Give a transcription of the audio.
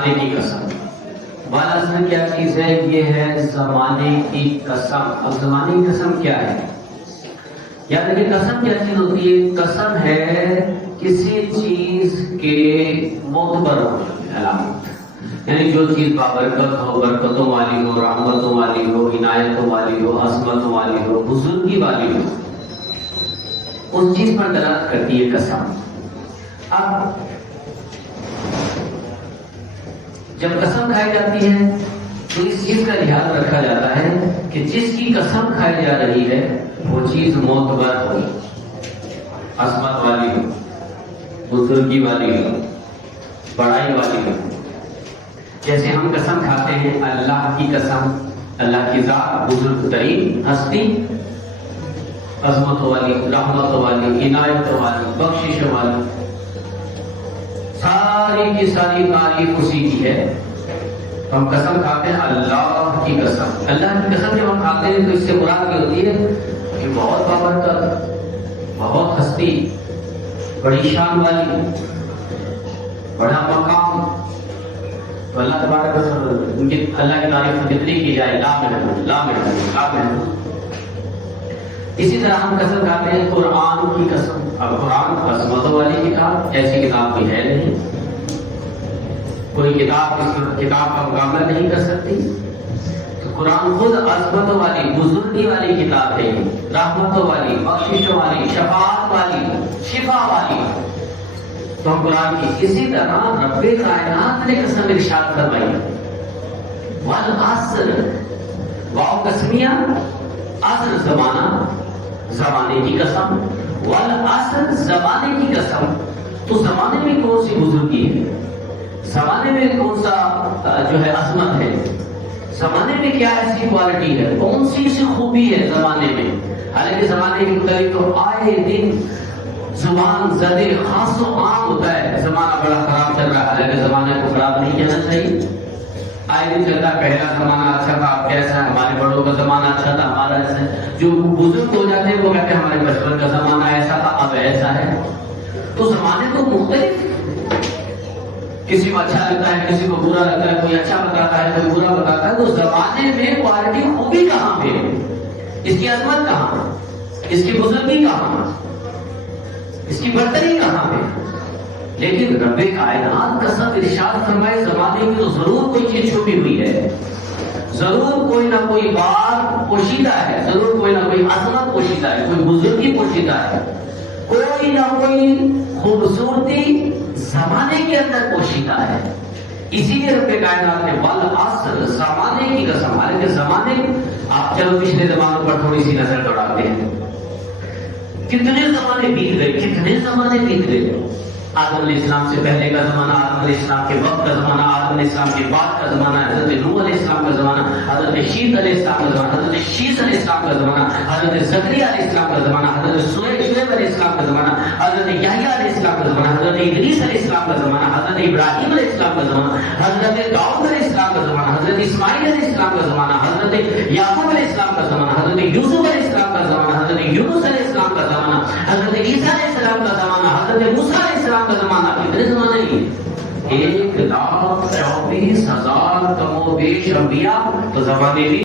زمانے کی قسم. والعصر کیا چیز ہے؟ یہ ہے زمانے کی قسم. اب زمانے کی قسم کیا ہے؟ یاد رکھیے قسم کیا چیز ہوتی ہے؟ قسم ہے کسی چیز کے معتبر ہونے علامت، یعنی جو چیز بابرکت ہو، برکتوں والی ہو، رحمتوں والی ہو، عنایتوں والی ہو، عظمتوں والی ہو، بزرگی والی ہو، اس چیز پر دلالت کرتی ہے قسم. اب جب قسم کھائی جاتی ہے تو اس چیز کا لحاظ رکھا جاتا ہے کہ جس کی قسم کھائی جا رہی ہے وہ چیز معتبر ہو، عظمت والی ہو، بزرگی والی ہو، بڑائی والی ہو. جیسے ہم قسم کھاتے ہیں اللہ کی قسم، اللہ کی ذات بزرگ ترین ہستی، عظمت والی، رحمت والی، عنایت والی، بخشش والی، ساری کی ساری تعریف اسی کی ہے. ہم قسم کھاتے ہیں اللہ کی قسم. اللہ کی قسم جب ہم کھاتے ہیں تو اس سے مراد یہ ہوتی ہے کہ بہت بابرکت، بہت ہستی، بڑی شان والی، بڑا مقام. تو اللہ تبارک و تعالی اللہ کی تعریف جتنی کی جائے لا محدود، لا محدود، لا محدود. اسی طرح ہم قسم کھاتے ہیں قرآن کی قسم. اب قرآن عظمتوں والی کتاب، ایسی کتاب کوئی ہے نہیں، کوئی کتاب اس کتاب کا مقابلہ نہیں کر سکتی. تو قرآن خود عظمتوں والی، بزرگی والی کتاب ہے، رحمتوں والی، بخشش والی، شفاعت والی، شفا والی. تو ہم قرآن کی اسی طرح رب کائنات نے قسم ارشاد فرمائی والعصر، واو قسمیہ، عصر زمانہ، زمانے کی قسم، والعصر زمانے کی قسم. تو زمانے میں کون سی بزرگی ہے؟ زمانے میں کون سا جو ہے عظمت ہے؟ زمانے میں کیا ایسی کوالٹی ہے؟ کون سی ایسی خوبی ہے زمانے میں؟ حالانکہ زمانے کی مختلف تو آئے دن زبان زدے خاص و عام ہوتا ہے زمانہ بڑا خراب چل رہا ہے. حالانکہ زمانے کو خراب نہیں کہنا چاہیے. آئے دن چلتا پہلا زمانہ اچھا تھا، اب کیسا ہے؟ ہمارے بڑوں کا زمانہ اچھا تھا، ہمارا ایسا ہے. جو بزرگ ہو جاتے ہیں وہ کہتے ہیں ہمارے بچپن کا زمانہ ایسا تھا، اب ایسا ہے. تو زمانے تو مختلف، کسی کو اچھا لگتا ہے، کسی کو برا لگتا ہے، کوئی اچھا بتاتا ہے، کوئی برا بتاتا ہے. تو زمانے میں کوالٹی خوبی کہاں پہ؟ اس کی عظمت کہاں؟ اس کی بزرگی کہاں؟ اس کی برتری کہاں پہ؟ لیکن رب کائنات قسم ارشاد فرمائے زمانے میں تو ضرور کوئی چیز چھپی ہوئی ہے، ضرور کوئی نہ کوئی بات پوشیدہ ہے، ضرور کوئی نہ کوئی عظمت پوشیدہ ہے، کوئی بزرگی پوشیدہ ہے، کوئی نہ کوئی خوبصورتی زمانے کے اندر پوشیدہ ہے. اسی لیے رب کائنات نے والعصر، زمانے کی قسم. حالانکہ زمانے، آپ چلو پچھلے زمانوں پر تھوڑی سی نظر دوڑاتے ہیں. کتنے زمانے بیت گئے، کتنے زمانے بیت گئے. آدم علیہ السلام سے پہلے کا زمانہ، آدم علیہ السلام کے وقت کا زمانہ، آدم علیہ السلام کے بعد کا زمانہ، حضرت نوح علیہ السلام کا زمانہ، حضرت شیث علیہ السلام کا زمانہ، حضرت شیث علیہ السلام کا زمانہ، حضرت زکریا علیہ السلام کا زمانہ، حضرت شعیب علیہ السلام کا زمانہ، حضرت یحییٰ علیہ السلام کا زمانہ، حضرت ادریس علیہ السلام کا زمانہ، حضرت ابراہیم علیہ السلام کا زمانہ، حضرت داؤد علیہ السلام کا زمانہ، حضرت اسماعیل علیہ السلام کا زمانہ، حضرت یعقوب علیہ السلام کا زمانہ، حضرت یوسف علیہ السلام کا زمانہ، حضرت یونس علیہ السلام کا زمانہ، حضرت عیسیٰ علیہ السلام کا زمانہ، حضرت موسیٰ علیہ السلام کا زمانہ. کتنے زمانے ہیں؟ 1,24,000 کم و بیش انبیاء. تو زمانے بھی